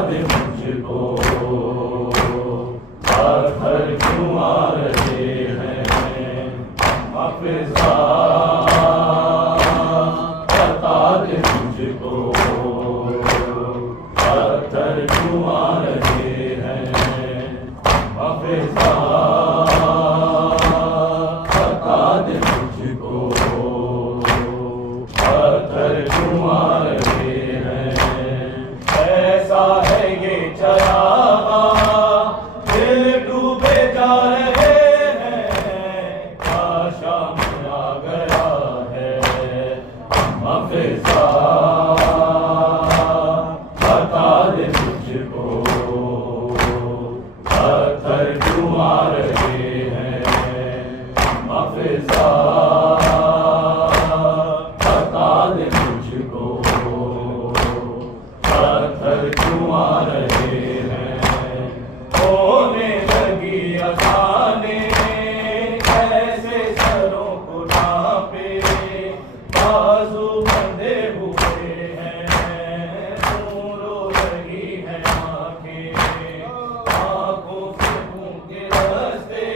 दे मुझको, पत्थर क्यों आ रहे हैं हाफिज़ा, बता दे मुझको, पत्थर क्यों आ रहे हैं हाफिज़ा, बता दे मुझको, पत्थर क्यों आ रहे हैं। ऐसा है ये चरागा दिल डूबे जा रहे हैं, शाम आ गया है हाफिज़ा, बता दे मुझको, पत्थर क्यों आ रहे हैं हाफिज़ा, बता दे मुझको, पत्थर क्यों आ रहे हैं। होने लगी अज़ाने ऐसे सरों को ढांपे, बाजू बंधे हुए हैं, रो रही है आंखें, आंखों से मुंह के रास्ते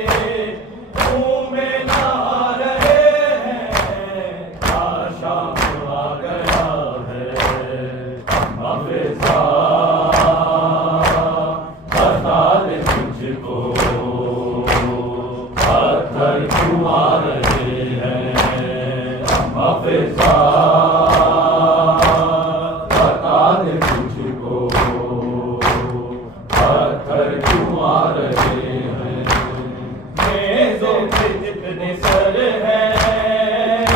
मुंह में नहा रहे हैं, शाम आ गया है हाफिज़ा, बता दे मुझको, पत्थर क्यों आ रहे हैं हाफिज़ा, बता दे मुझको, पत्थर क्यों आ रहे हैं। मेज़ों पे जितने सर हैं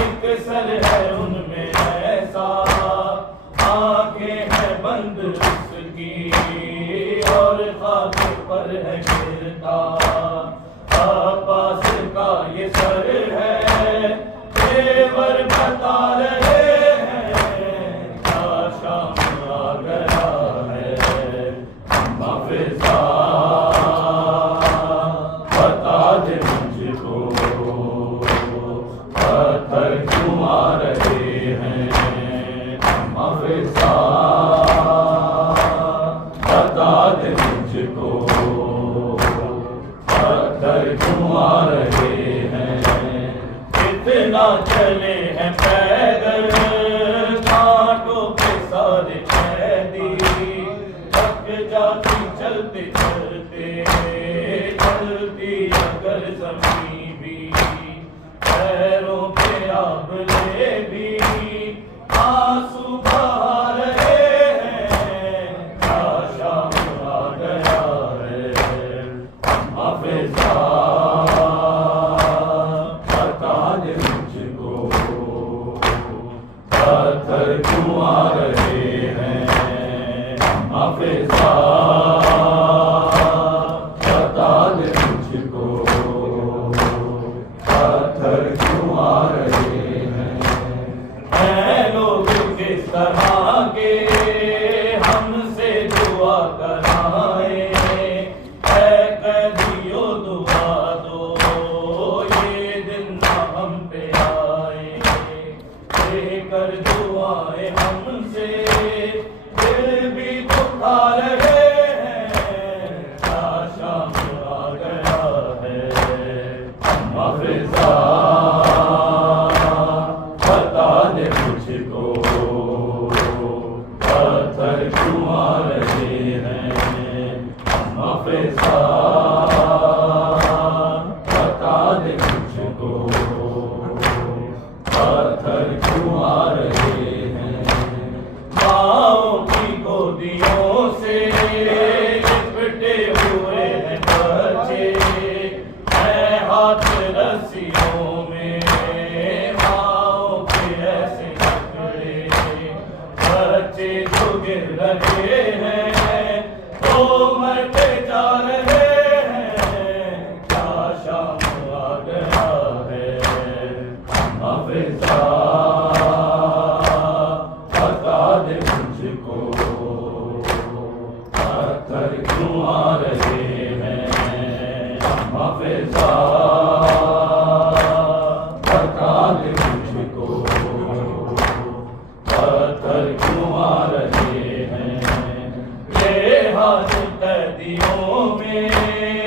एक सर है उनमें ऐसा, आंखें हैं बंद उसकी और खाक पर है गिरता, अब्बास का ये सर है तेवर बता रहे हैं, शाम आ गया है हाफिज़ा, बता दे मुझको, पत्थर क्यों आ रहे हैं हाफिज़ा, बता दे मुझको, पत्थर क्यों आ रहे हैं। कितना चले हैं पैदल कांटों पे सारे कैदी, थक जाती चलते चलते, चलती अगर ज़मीं भी, पैरों पे आबले भी आंसू बहा रहे हैं, शाम आ गया है हाफिज़ा, बता दे मुझको, पत्थर क्यों आ रहे हैं हाफिज़ा, बता दे मुझको, पत्थर क्यों आ रहे हैं। लोग किस तरह के हमसे दुआ कराए, कैदियों दुआ दो ये दिन ना हम पे आए, लेकर दुआएं हमसे दिल भी दुखा रहे हैं, शाम आ गया है हाफिज़ा, बता दे मुझको, पत्थर क्यों आ रहे हैं हाफिज़ा, बता दे मुझको, पत्थर क्यों आ रहे हैं। माँओं की गोदियों से लिपटे हुए हैं बच्चे, हैं हाथ रस्सियों में माँओं के ऐसे टुकड़े, बच्चे जो गिर रहे हैं तो मरते जा रहे हैं, शाम आ गया है हाफिज़ा, बता दे मुझको, पत्थर क्यों आ रहे हैं हाफिज़ा, बता दे मुझको, पत्थर क्यों आ रहे हैं। हाथ कैदियों में